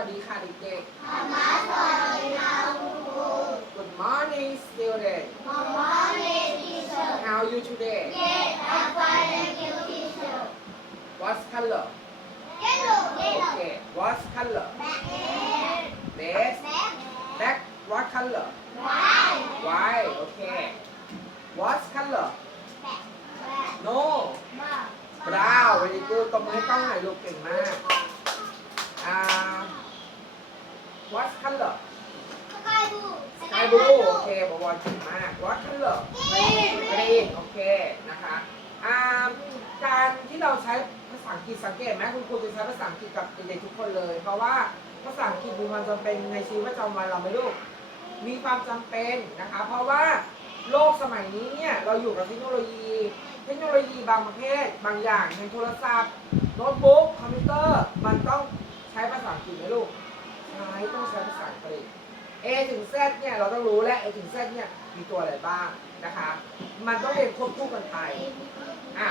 วัสดีค่ะเด็กๆธรรมะสวัสดีค่ะคุณครู Good morning student Good morning, teacher. How are you today Yes, I'm fine, thank you, teacher. What's color Yellow, yellow. Okay What's color Black, Red black, Black What color white, White Okay What's color black, black, No brown. Brown Very good ตบมือให้กล้องหน่อยลูกเก่งมากอ่า What's color Sky blue. Sky blue โอเคบวรเก่งมาก What color Green. Green โอเคนะคะอ่าการที่เราใช้ภาษาอังกฤษสังเกตไหมคุณครูจะใช้ภาษาอังกฤษกับเด็กๆทุกคนเลย เพราะว่าภาษาอังกฤษมีความจำเป็นในชีวิตประจำวันเราไหมลูกมีความจำเป็นนะคะ เพราะว่าโลกสมัยนี้เนี่ยเราอยู่กับเทคโนโลยี เทคโนโลยีบางประเภทบางอย่างในโทรศัพท์โน้ตบุ๊กคอมพิวเตอร์มันต้องใช้ภาษาอังกฤษไหมลูก ใช้ต้องใช้ภาษาอังกฤษ A ถึง Z เนี่ยเราต้องรู้และ A ถึง Z เนี่ยมีตัวอะไรบ้างนะคะ มันต้องเรียนควบคู่กันไป อะ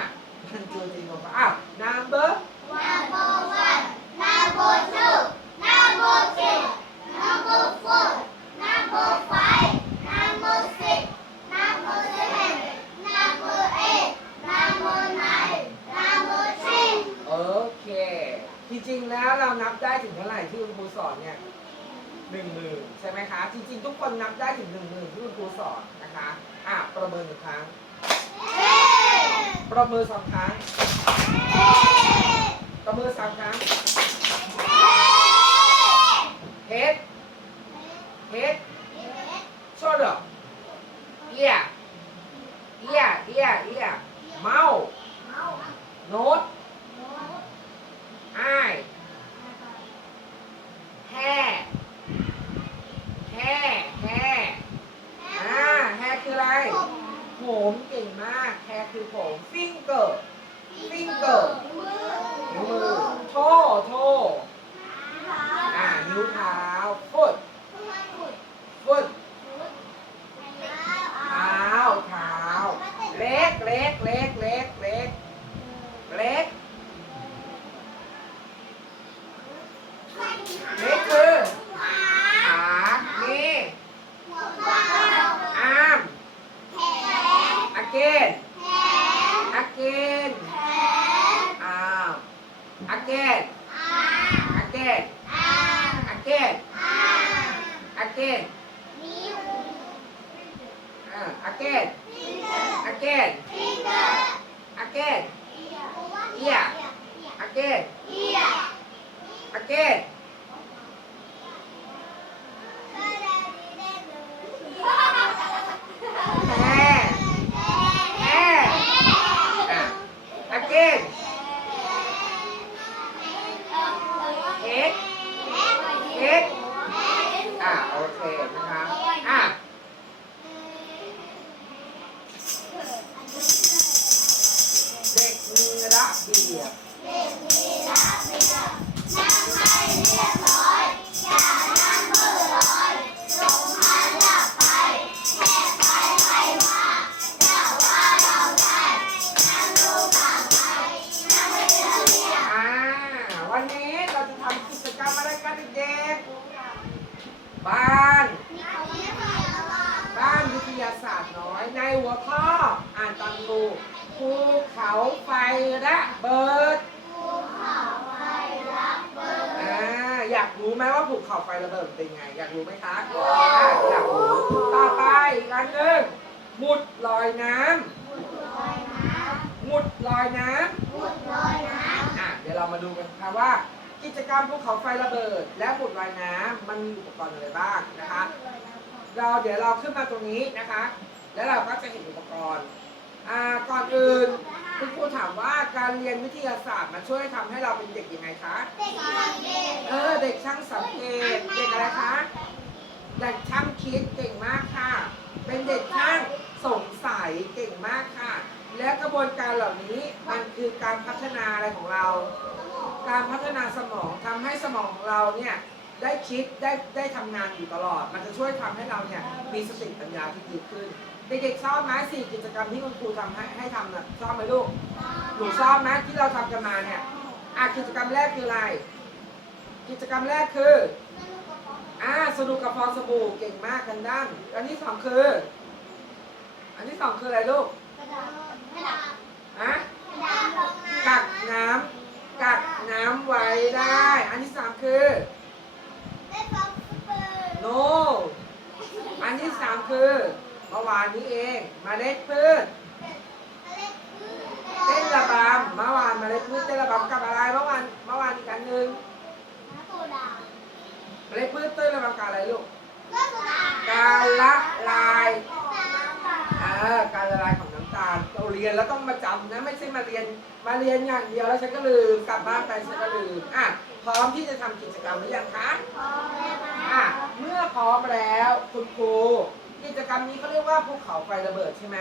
มันจูจริงของเขาอะ number Number one, number two, number three, number four, number five, number six, number seven, number eight, number nine, number ten. โอเค จริงๆแล้วเรานับได้ถึงเท่าไหร่ที่คุณครูสอนเนี่ยหนึ่งหมื่นใช่ไหมคะ จริงๆ ทุกคนนับได้ถึงหนึ่งหมื่นที่คุณครูสอนนะคะอะประเมินหนึ่งครั้งประเมินสองครั้งประเมินสามครั้ง Cristo. Again. Again. Again. Again. อ่า again. Again. Again. Ear again. Again ภูเขาไฟระเบิดอ่าอยากรู้ไหมว่าภูเขาไฟระเบิดเป็นไง อยากรู้ไหมคะอ่าอยากรู้ต่อไปอีกอันหนึ่งหมุดลอยน้ำหมุดลอยน้ำอะเดี๋ยวเรามาดูกันค่ะว่า กิจกรรมภูเขาไฟระเบิด และหมุดลอยน้ำมันมีอุปกรณ์อะไรบ้างนะคะ เราเดี๋ยวเราขึ้นมาตรงนี้นะคะ แล้วเราก็จะเห็นอุปกรณ์ อ่าก่อนอื่นคุณครูถามว่าการเรียนวิทยาศาสตร์มาช่วยทำให้เราเป็นเด็กยังไงคะเออเด็กช่างสังเกตเด็กอะไรคะเด็กช่างคิดเก่งมากค่ะ เป็นเด็กช่างสงสัยเก่งมากค่ะ และกระบวนการเหล่านี้มันคือการพัฒนาอะไรของเรา การพัฒนาสมองทำให้สมองของเราเนี่ยได้คิดได้ได้ทำงานอยู่ตลอด มันจะช่วยทำให้เราเนี่ยมีสติปัญญาที่ดีขึ้น เด็กๆชอบไหมสี่กิจกรรมที่คุณครูทำให้ให้ทำน่ะชอบไหมลูกหนูชอบไหมที่เราทำกันมาเนี่ยอะกิจกรรมแรกคืออะไรกกิจกรรมแรกคืออ่าสนุกกับฟองสบู่เก่งมากกันด้านอันที่สองคือ อันที่สองคืออะไรลูกอะกักน้ำกักน้ำไว้ได้ อันที่สามคือโนอันที่สามคือ เมื่อวานนี้เองเมาเล็ดพืชเต้นระบำเมื่อวานเมาเล็ดพืชเต้นระบำกับอะไรเมื่อวานเมื่อวานอีกอันหนึ่งเมล็ดพืชเต้นระบำกับอะไรลูกการละลายอ่าการละลายของน้ำตาลเราเรียนแล้วต้องมาจำนะไม่ใช่มาเรียนมาเรียนอย่างเดียวแล้วฉันก็ลืมกลับบ้านไปฉันก็ลืมอะพร้อมที่จะทำกิจกรรมหรือยังคะอะเมื่อพร้อมแล้วคุณครู กิจกรรมนี้เขาเรียกว่าภูเขาไฟระเบิดใช่ไหม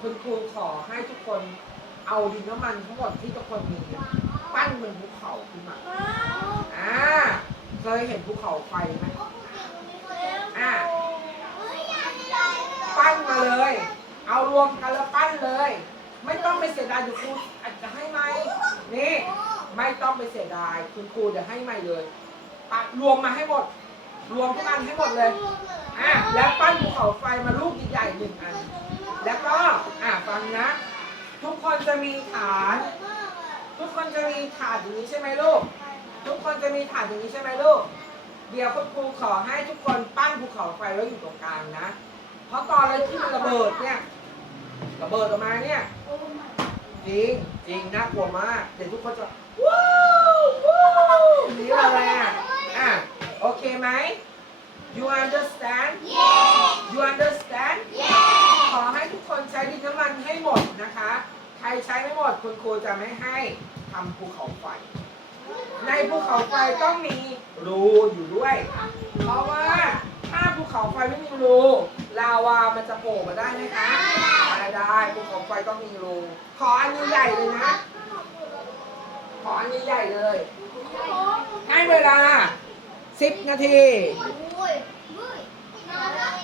คุณครูขอให้ทุกคนเอาดินน้ำมันทั้งหมดที่ทุกคนมีเนี่ยปั้นเหมือนภูเขาขึ้นมาอ่าเคยเห็นภูเขาไฟไหมอะปั้นมาเลย เอารวมกันแล้วปั้นเลย ไม่ต้องไปเสียดายเดี๋ยวครูอาจจะให้ไหมนี่ไม่ต้องไปเสียดายคุณครูเดี๋ยวให้ใหม่เลยปะรวมมาให้หมด รวมทุกอันให้หมดเลย อะแล้วปั้นภูเขาไฟมาลูกใหญ่ๆหนึ่งอัน แล้วก็อะฟังนะ ทุกคนจะมีฐาน ทุกคนจะมีถาดอย่างนี้ใช่ไหมลูก ทุกคนจะมีถาดอย่างนี้ใช่ไหมลูก เดี๋ยวคุณครูขอให้ทุกคนปั้นภูเขาไฟไว้วอยู่ตรงกลางนะ เพราะตอนอะไรที่มันระเบิดเนี่ยระเบิดออกมาเนี่ยจริงจริงน่ากลัวมากเดี๋ยวทุกคนจะว้าวว้าวอย่างนี้เลยอะอะโอเคไหม you understand you understand ขอให้ทุกคนใช้ดินน้ำมันให้หมดนะคะ ใครใช้ไม่หมดคุณครูจะไม่ให้ทำภูเขาไฟ ในภูเขาไฟต้องมีรูอยู่ด้วย เพราะว่าถ้าภูเขาไฟไม่มีรูลาวามันจะโผล่มาได้ไหมคะไม่ได้ภูเขาไฟต้องมีรูขออันใหญ่ๆเลยนะ ขออันใหญ่ๆเลย ให้เวลา 10 นาที 喂，喂，妈妈。